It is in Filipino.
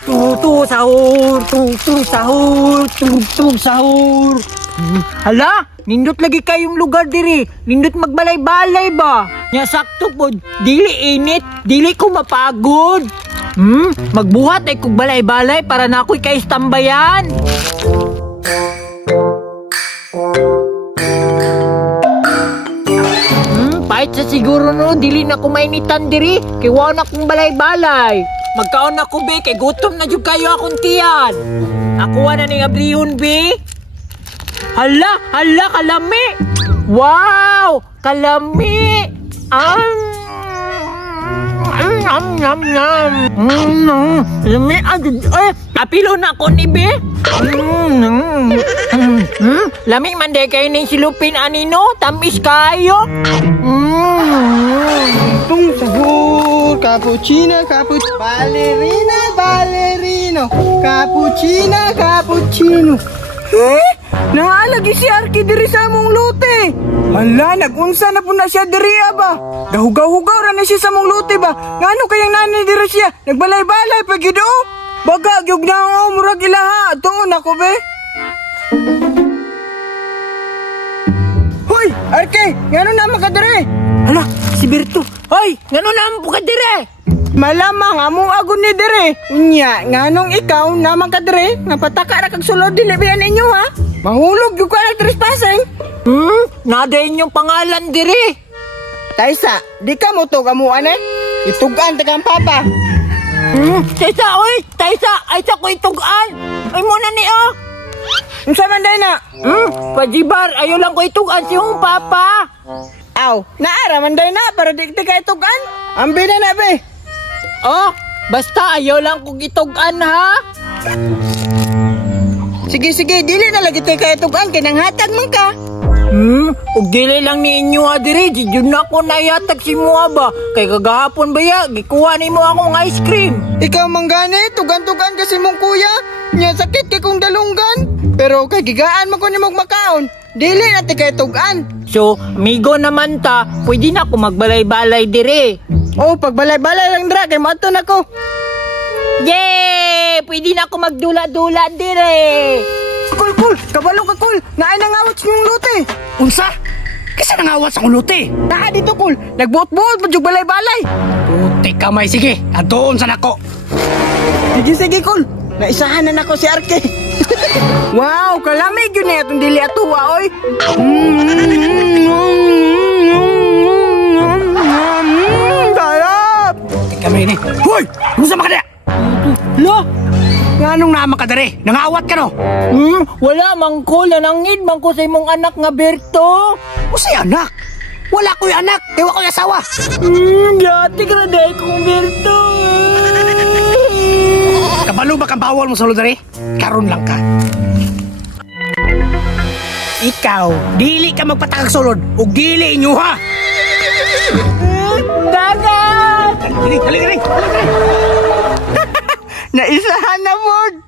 Tutu sahur, tutu sahur, tutu sahur. Hala, nindot lagi kayong lugar diri. Nindot magbalay-balay ba? Nya sakto po, dili init, dili ko mapagod. Magbuhat ay kog balay-balay para na ako'y kaistambayan. Pahit sa siguro no, dili na ko mainitan diri. Kay wala na kong balay-balay. Magkaon na ko, be, kay gutom na jud kayo akong tiyan. Ako na ning abrihon, be. Hala, kalami. Wow, kalami. Lami, kapilo na ko ni, be. Lami man day kayo ning silupin anino, tamis kayo. Sahur, cappuccino, ballerino, cappuccino. Naalagi si Arky diri sa among lote. Hala, nagunsa na po na siya diri ba? Gahugaw-hugaw ra na siya sa among lote ba? Ngano kayang nani diri siya? Nagbalay-balay pa gyud o. Baga gyud na murag ilaha. Tuon ako be. Hoy, Arky, ngano na makadiri? Hala, si Berto. Hoy, ngano na mo ka dire? Malamang among agon ni dire. Unya, nganong ikaw naman ka dire? Napataka ra kag sulod dili biyan ninyo ha? Mahulog yung ka nag-trespassing. Nada inyong pangalan diri. Taisa, di ka mo to kamuan eh? Itugan tagang papa. Taisa, oy! Taisa, ay sa ko itugan. Ay mo na ni oh. Unsa man day na? Pajibar, ayo lang ko itugan si yung papa. Aw, naara man day na para di ka itugan. Ambi na be. Oh, basta ayaw lang kong itugan ha. Sige, dili na lagi tayo kaya tugan, kinanghatag man ka. Ug dili lang ni inyo ha diri, jud na ko nayatag si mua ba. Kay kagahapon ba ya, gikuha ni mo akong ice cream. Ikaw manggani, tugan-tugan kasi mong kuya. Nya sakit kay kong dalunggan. Pero kay gigaan mo ko ni mong makaon. Dili na tayo kaya tugan. So, amigo naman ta, pwede na ako magbalay-balay diri. Oh, pagbalay-balay lang dra, kay mato na ko. Yay! Pwede na ako magdula-dula dire. Kul, kabalo ka kul. Naay nangawat sa yung lote. Unsa? Kisa nangawat sa lote? Naa dito kul. Nagbuot-buot mo yung balay-balay. Puti kamay, sige. Adoon sa nako. Sige kul. Naisahan na nako si Arky. Wow, kalamig yun eh. Itong dili atuwa, oy. Sarap. Puti kamay ni. Hoy! Unsa makadaya? Lo! Nganong naman ka dari? Nangawat ka no? Wala man ko, lanangid man ko sa imong anak nga Berto. O say anak? Wala ko'y anak, ewa ko'y asawa. Gati ka na dahil kong Berto. Kabalo ba kang bawal mo sa dari? Karon lang ka. Ikaw, dili ka magpatakag sulod o dili inyo ha? Dagat! Dali. Naisahan na mo,